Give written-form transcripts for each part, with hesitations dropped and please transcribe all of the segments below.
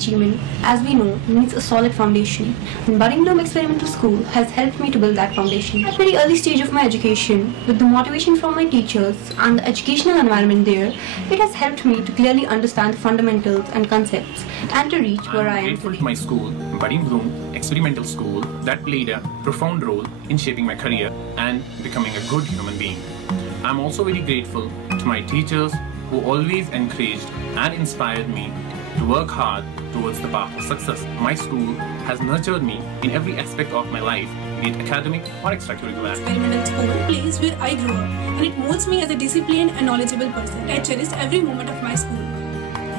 achievement, as we know, needs a solid foundation, and Budding Bloom Experimental School has helped me to build that foundation. At a very early stage of my education, with the motivation from my teachers and the educational environment there, it has helped me to clearly understand the fundamentals and concepts and to reach where I am grateful today. to my school, Budding Bloom Experimental School, that played a profound role in shaping my career and becoming a good human being. I'm also very grateful to my teachers who always encouraged and inspired me to work hard towards the path of success. My school has nurtured me in every aspect of my life, be it academic or extracurricular. Experimental School, place where I grew up, and it molds me as a disciplined and knowledgeable person. I cherished every moment of my school.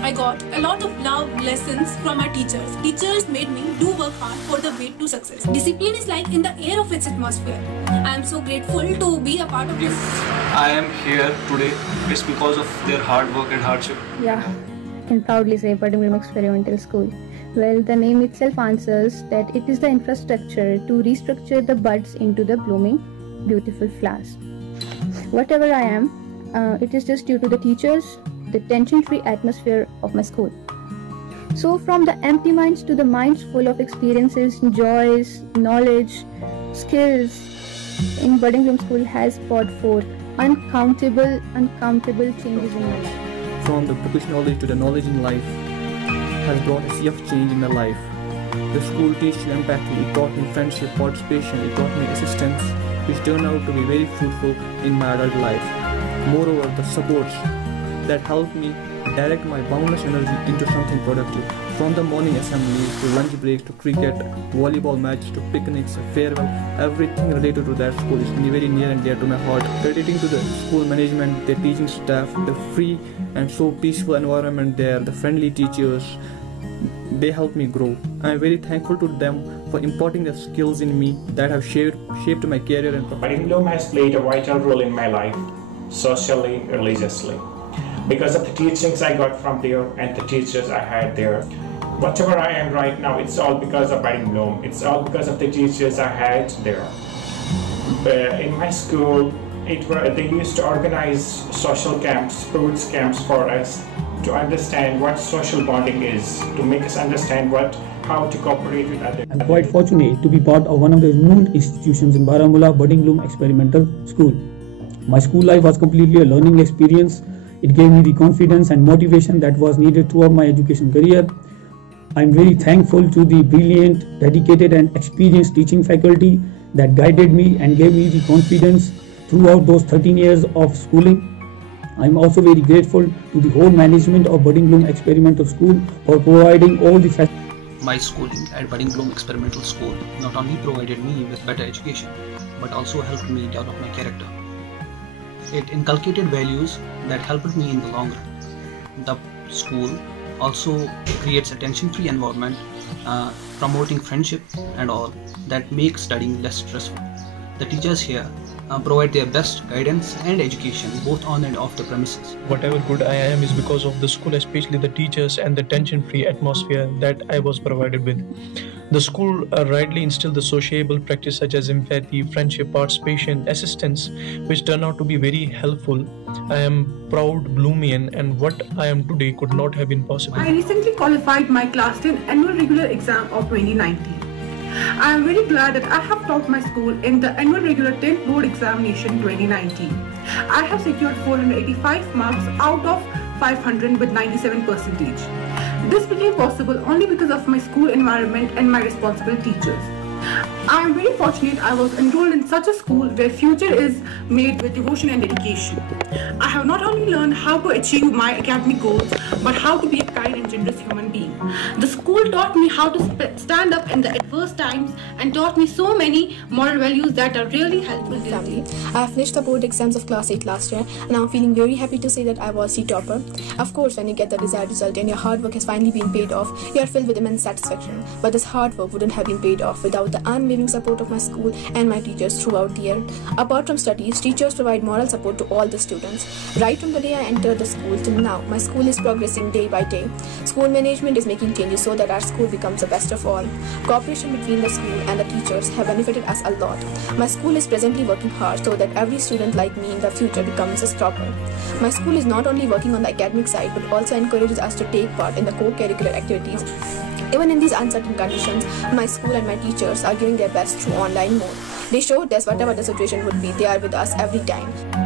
I got a lot of love lessons from my teachers. Teachers made me do work hard for the way to success. Discipline is like in the air of its atmosphere. I am so grateful to be a part of this. If I am here today, it's because of their hard work and hardship. Yeah, I can proudly say Budding Bloom Experimental School. Well, the name itself answers that it is the infrastructure to restructure the buds into the blooming, beautiful flowers. Whatever I am, it is just due to the teachers, the tension-free atmosphere of my school. So from the empty minds to the minds full of experiences, joys, knowledge, skills, in Budding Bloom School has brought forth uncountable changes in my life. From the bookish knowledge to the knowledge in life has brought a sea of change in my life. The school teaches empathy, it taught me friendship, participation, it taught me assistance, which turned out to be very fruitful in my adult life. Moreover, the supports that helped me direct my boundless energy into something productive. From the morning assemblies to lunch break to cricket, volleyball matches to picnics, farewell, everything related to that school is very near and dear to my heart. Crediting to the school management, the teaching staff, the free and so peaceful environment there, the friendly teachers, they helped me grow. I am very thankful to them for imparting the skills in me that have shaped my career and profession. Budding Bloom has played a vital role in my life, socially, religiously. Because of the teachings I got from there and the teachers I had there. Whatever I am right now, it's all because of Budding Bloom. It's all because of the teachers I had there. In my school, they used to organize social camps, sports camps for us to understand what social bonding is, to make us understand how to cooperate with others. I'm quite fortunate to be part of one of the renowned institutions in Baramulla, Budding Bloom Experimental School. My school life was completely a learning experience. It gave me the confidence and motivation that was needed throughout my education career. I'm very thankful to the brilliant, dedicated and experienced teaching faculty that guided me and gave me the confidence throughout those 13 years of schooling. I'm also very grateful to the whole management of Budding Bloom Experimental School for providing all the facilities. My schooling at Budding Bloom Experimental School not only provided me with better education, but also helped me develop my character. It inculcated values that helped me in the long run. The school also creates a tension-free environment, promoting friendship and all, that makes studying less stressful. The teachers here provide their best guidance and education both on and off the premises. Whatever good I am is because of the school, especially the teachers and the tension-free atmosphere that I was provided with. The school rightly instilled the sociable practice such as empathy, friendship, participation, assistance, which turned out to be very helpful. I am proud Bloomian, and what I am today could not have been possible. I recently qualified my Class 10 annual regular exam of 2019. I am very glad that I have topped my school in the annual regular 10th board examination 2019. I have secured 485 marks out of 500 with 97%. This became possible only because of my school environment and my responsible teachers. I am very fortunate I was enrolled in such a school where future is made with devotion and dedication. I have not only learned how to achieve my academic goals, but how to be a kind and generous human being. The school taught me how to stand up in the adverse times and taught me so many moral values that are really helpful. Family. I have finished the board exams of class 8 last year, and I'm feeling very happy to say that I was the topper. Of course, when you get the desired result and your hard work has finally been paid off, you are filled with immense satisfaction. But this hard work wouldn't have been paid off without the unwavering support of my school and my teachers throughout the year. Apart from studies, teachers provide moral support to all the students. Right from the day I entered the school till now, my school is progressing day by day. School management is making changes so that our school becomes the best of all. Cooperation between the school and the teachers have benefited us a lot. My school is presently working hard so that every student like me in the future becomes a topper. My school is not only working on the academic side but also encourages us to take part in the co-curricular activities. Even in these uncertain conditions, my school and my teachers are giving their best through online mode. They show that whatever the situation would be, they are with us every time.